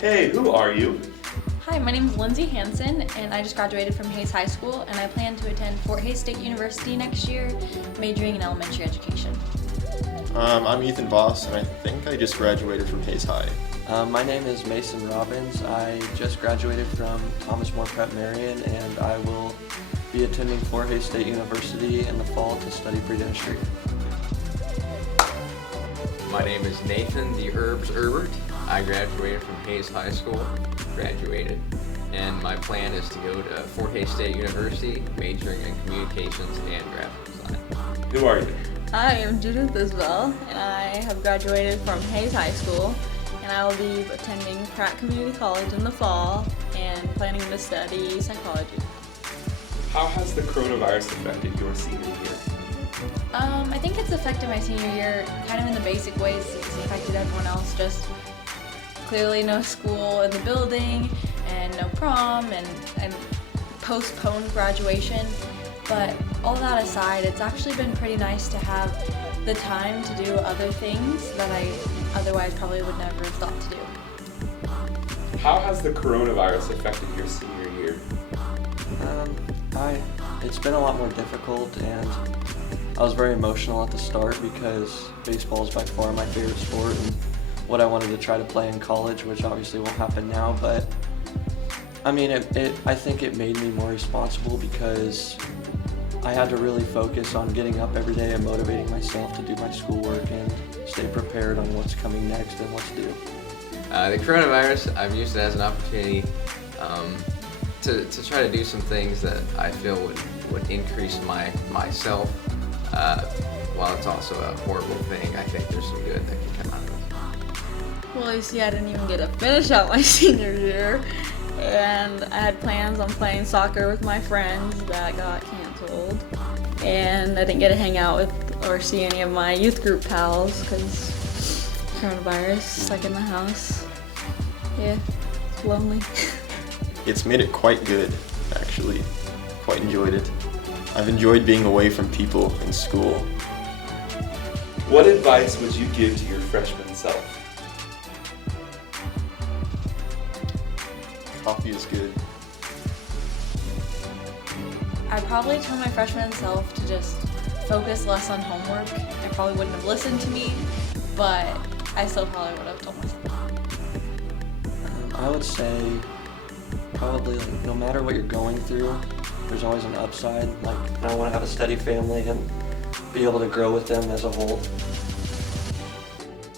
Hey, who are you? Hi, my name is Lynsie Hansen, and I just graduated from Hayes High School, and I plan to attend Fort Hays State University next year, majoring in elementary education. I'm Ethan Voss, and I think I just graduated from Hayes High. My name is Mason Robbins. I just graduated from Thomas More Prep-Marian, and I will be attending Fort Hays State University in the fall to study pre-dentistry. My name is Nathan the Erbert. I graduated from Hayes High School, and my plan is to go to Fort Hays State University, majoring in communications and graphic design. Who are you? I am Judith Isbell, and I have graduated from Hayes High School, and I will be attending Pratt Community College in the fall and planning to study psychology. How has the coronavirus affected your senior year? I think it's affected my senior year kind of in the basic ways it's affected everyone else, just clearly no school in the building and no prom and postponed graduation. But all that aside, it's actually been pretty nice to have the time to do other things that I otherwise probably would never have thought to do. How has the coronavirus affected your senior year? It's been a lot more difficult, and I was very emotional at the start because baseball is by far my favorite sport and what I wanted to try to play in college, which obviously won't happen now. But I mean, I think it made me more responsible because I had to really focus on getting up every day and motivating myself to do my schoolwork and stay prepared on what's coming next and what to do. The coronavirus, I've used it as an opportunity to try to do some things that I feel would increase myself. While it's also a horrible thing, I think there's some good that can come out of it. Well, you see, I didn't even get to finish out my senior year, and I had plans on playing soccer with my friends that got canceled, and I didn't get to hang out with or see any of my youth group pals because coronavirus, stuck in the house. Yeah, it's lonely. It's made it quite good, actually. Quite enjoyed it. I've enjoyed being away from people in school. What advice would you give to your freshman self? Coffee is good. I'd probably tell my freshman self to just focus less on homework. I probably wouldn't have listened to me, but I still probably would have told myself. I would say probably no matter what you're going through, there's always an upside. I want to have a steady family and be able to grow with them as a whole.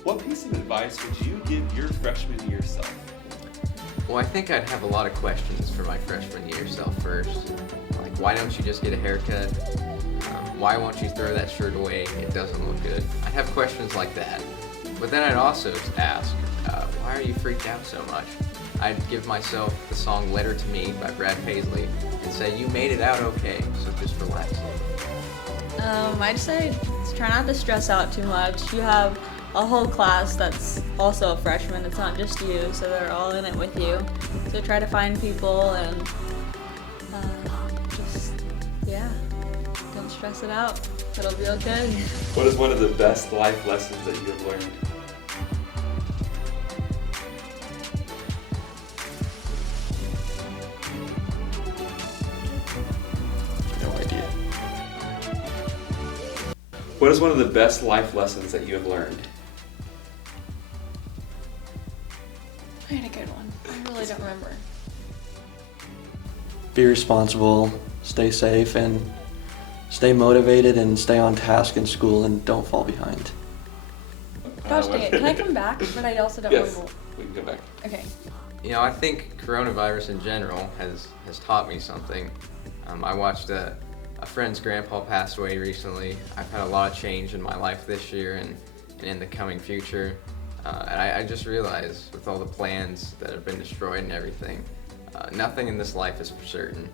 What piece of advice would you give your freshman year self? Well, I think I'd have a lot of questions for my freshman year self first. Like, why don't you just get a haircut? Why won't you throw that shirt away? It doesn't look good. I'd have questions like that. But then I'd also ask, why are you freaked out so much? I'd give myself the song Letter to Me by Brad Paisley and say, you made it out okay, so just relax. I'd say try not to stress out too much. You have a whole class that's also a freshman. It's not just you, so they're all in it with you. So try to find people and don't stress it out. It'll be okay. What is one of the best life lessons that you have learned? No idea. What is one of the best life lessons that you have learned? I had a good one. I really don't remember. Be responsible, stay safe, and stay motivated and stay on task in school and don't fall behind. Gosh dang it, can I come back? But I also don't Yes, remember. we can go back. Okay. You know, I think coronavirus in general has taught me something. I watched a friend's grandpa pass away recently. I've had a lot of change in my life this year and in the coming future. And I just realized with all the plans that have been destroyed and everything, nothing in this life is for certain.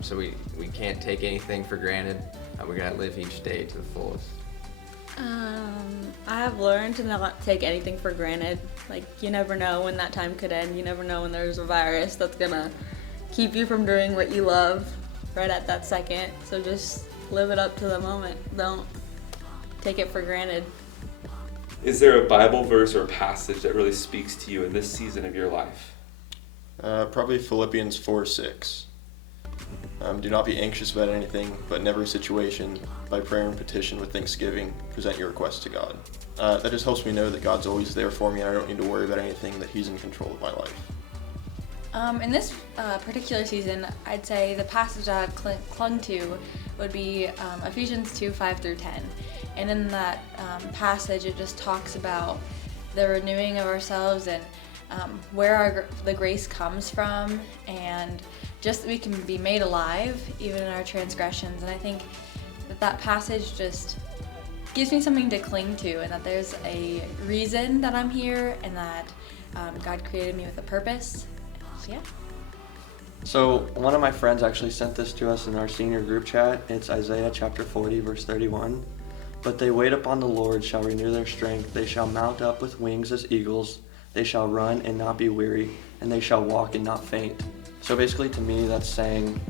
So we can't take anything for granted. We gotta live each day to the fullest. I have learned to not take anything for granted. Like, you never know when that time could end. You never know when there's a virus that's gonna keep you from doing what you love right at that second. So just live it up to the moment. Don't take it for granted. Is there a Bible verse or passage that really speaks to you in this season of your life? Probably Philippians 4:6. Do not be anxious about anything, but in every situation, by prayer and petition with thanksgiving, present your requests to God. That just helps me know that God's always there for me and I don't need to worry about anything, that He's in control of my life. In this particular season, I'd say the passage that I've clung to would be Ephesians 2:5-10. And in that passage, it just talks about the renewing of ourselves and where the grace comes from, and just that we can be made alive even in our transgressions. And I think that passage just gives me something to cling to, and that there's a reason that I'm here, and that God created me with a purpose. So yeah. So one of my friends actually sent this to us in our senior group chat. It's Isaiah chapter 40, verse 31. But they wait upon the Lord shall renew their strength. They shall mount up with wings as eagles. They shall run and not be weary, and they shall walk and not faint. So basically to me, that's saying,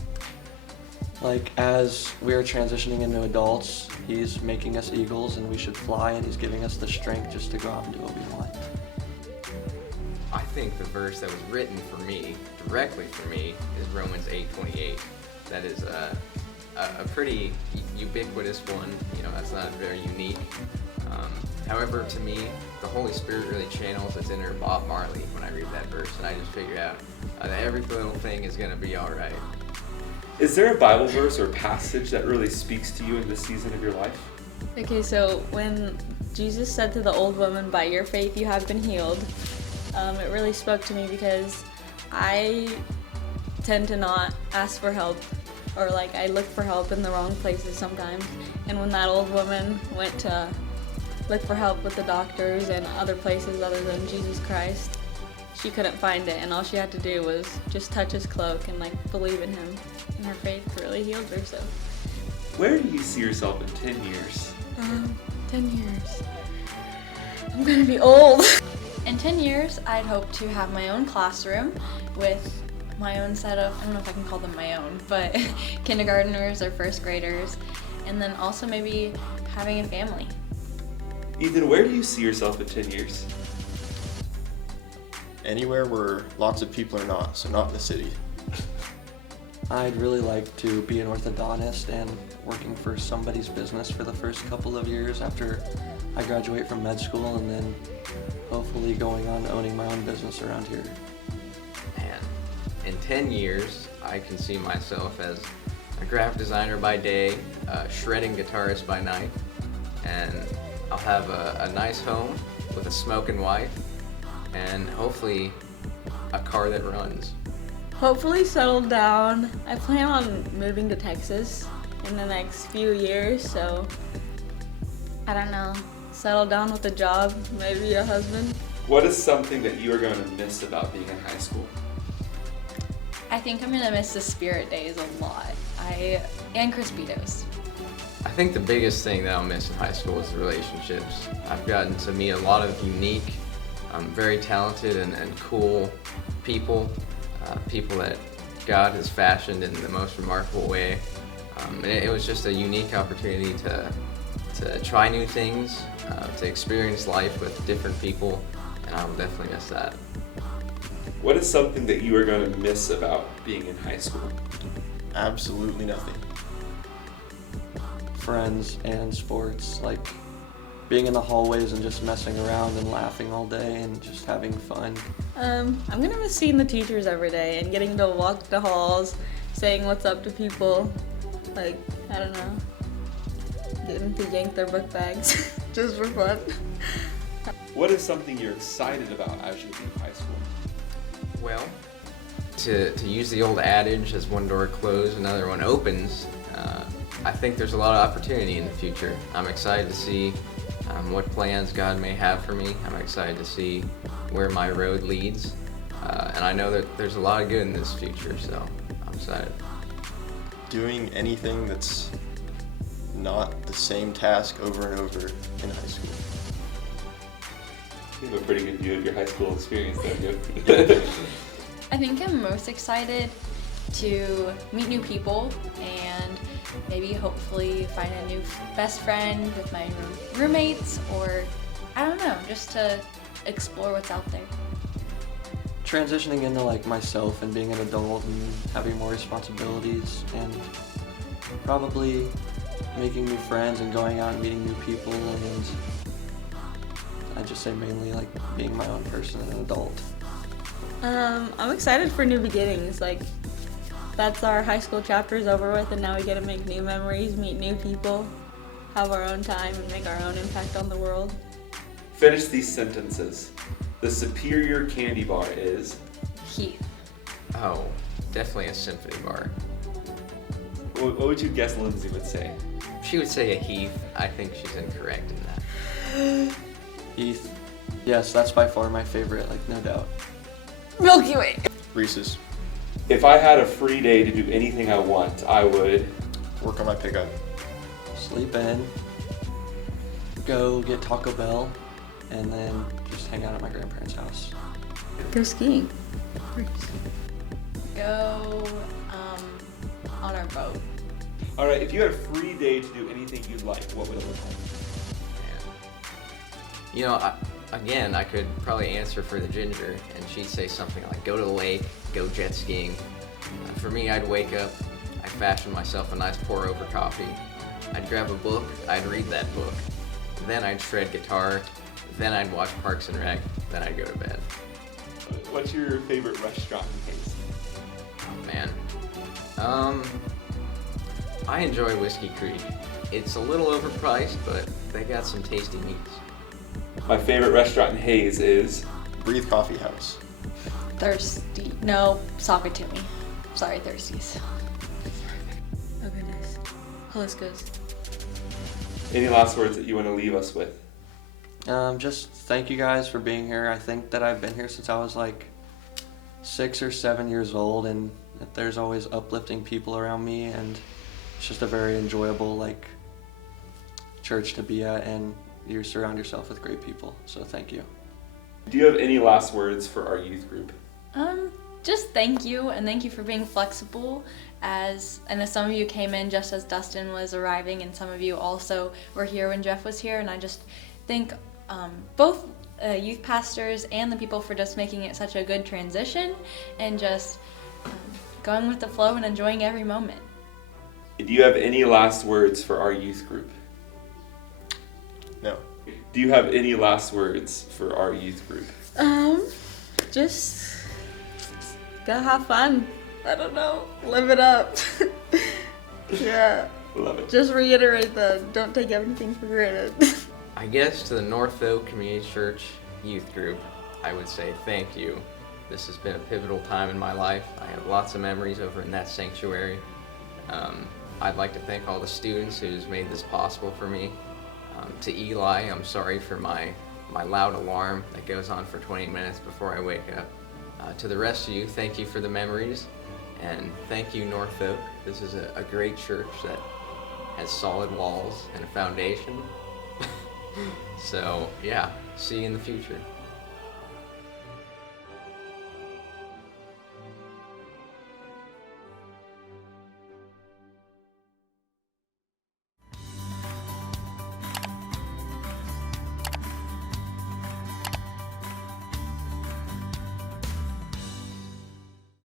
like, as we are transitioning into adults, He's making us eagles and we should fly, and He's giving us the strength just to go out and do what we want. I think the verse that was written for me, directly for me, is Romans 8:28. That is a pretty ubiquitous one. You know, that's not very unique. However, to me, the Holy Spirit really channels its inner Bob Marley when I read that verse, and I just figure out that every little thing is going to be all right. Is there a Bible verse or passage that really speaks to you in this season of your life? Okay, so when Jesus said to the old woman, "By your faith you have been healed," it really spoke to me because I tend to not ask for help, or like I look for help in the wrong places sometimes. And when that old woman went to look for help with the doctors and other places other than Jesus Christ, she couldn't find it, and all she had to do was just touch His cloak and like believe in Him, and her faith really healed her. So Where do you see yourself in 10 years? 10 years. I'm gonna be old. In 10 years, I'd hope to have my own classroom with my own set of, I don't know if I can call them my own, but kindergartners or first graders, and then also maybe having a family. Ethan, where do you see yourself in 10 years? Anywhere where lots of people are not, so not in the city. I'd really like to be an orthodontist and working for somebody's business for the first couple of years after I graduate from med school, and then hopefully going on to owning my own business around here. And in 10 years, I can see myself as a graphic designer by day, a shredding guitarist by night, and I'll have a nice home with a smoking wife, and hopefully a car that runs. Hopefully settled down. I plan on moving to Texas in the next few years, so I don't know. Settle down with a job, maybe a husband. What is something that you are going to miss about being in high school? I think I'm gonna miss the spirit days a lot. And Crispitos. I think the biggest thing that I'll miss in high school is the relationships. I've gotten to meet a lot of unique, very talented and cool people, people that God has fashioned in the most remarkable way. And it was just a unique opportunity to try new things, to experience life with different people, and I will definitely miss that. What is something that you are going to miss about being in high school? Absolutely nothing. Friends and sports, like being in the hallways and just messing around and laughing all day and just having fun. I'm gonna miss seeing the teachers every day and getting to walk the halls, saying what's up to people. Like, I don't know, getting to yank their book bags just for fun. What is something you're excited about as you leave high school? Well, to use the old adage, as one door closes, another one opens, I think there's a lot of opportunity in the future. I'm excited to see what plans God may have for me. I'm excited to see where my road leads. And I know that there's a lot of good in this future, so I'm excited. Doing anything that's not the same task over and over in high school. You have a pretty good view of your high school experience, don't you? I think I'm most excited to meet new people and maybe hopefully find a new best friend with my roommates, or I don't know, just to explore what's out there. Transitioning into like myself and being an adult and having more responsibilities, and probably making new friends and going out and meeting new people, and I just say mainly like being my own person and an adult. I'm excited for new beginnings. Like, that's our high school chapter's over with, and now we get to make new memories, meet new people, have our own time, and make our own impact on the world. Finish these sentences. The superior candy bar is... Heath. Oh, definitely a symphony bar. What would you guess Lynsie would say? She would say a Heath. I think she's incorrect in that. Heath. Yes, that's by far my favorite, like no doubt. Milky Way. Reese's. If I had a free day to do anything I want, I would... Work on my pickup. Sleep in, go get Taco Bell, and then just hang out at my grandparents' house. Go skiing. Go on our boat. All right, if you had a free day to do anything you'd like, what would it look like? You know, I could probably answer for the Ginger, and she'd say something like go to the lake, go jet skiing. For me, I'd wake up, I'd fashion myself a nice pour-over coffee, I'd grab a book, I'd read that book, then I'd shred guitar, then I'd watch Parks and Rec, then I'd go to bed. What's your favorite restaurant in Hansen? Oh man. I enjoy Whiskey Creek. It's a little overpriced, but they got some tasty meats. My favorite restaurant in Hayes is... Breathe Coffee House. Thirsty. No, Sakatumi. Sorry, Thirsties. Oh goodness. Jalisco's. Any last words that you want to leave us with? Just thank you guys for being here. I think that I've been here since I was like 6 or 7 years old, and that there's always uplifting people around me, and it's just a very enjoyable like church to be at, and you surround yourself with great people. So thank you. Do you have any last words for our youth group? Just thank you, and thank you for being flexible. I know some of you came in just as Dustin was arriving, and some of you also were here when Jeff was here, and I just thank both youth pastors and the people for just making it such a good transition, and just going with the flow and enjoying every moment. Do you have any last words for our youth group? No. Do you have any last words for our youth group? Just go have fun. I don't know. Live it up. Yeah. Love it. Just reiterate that don't take everything for granted. I guess to the North Oak Community Church youth group, I would say thank you. This has been a pivotal time in my life. I have lots of memories over in that sanctuary. I'd like to thank all the students who's made this possible for me. To Eli, I'm sorry for my loud alarm that goes on for 20 minutes before I wake up. To the rest of you, thank you for the memories, and thank you, North Oak. This is a great church that has solid walls and a foundation. So yeah, see you in the future.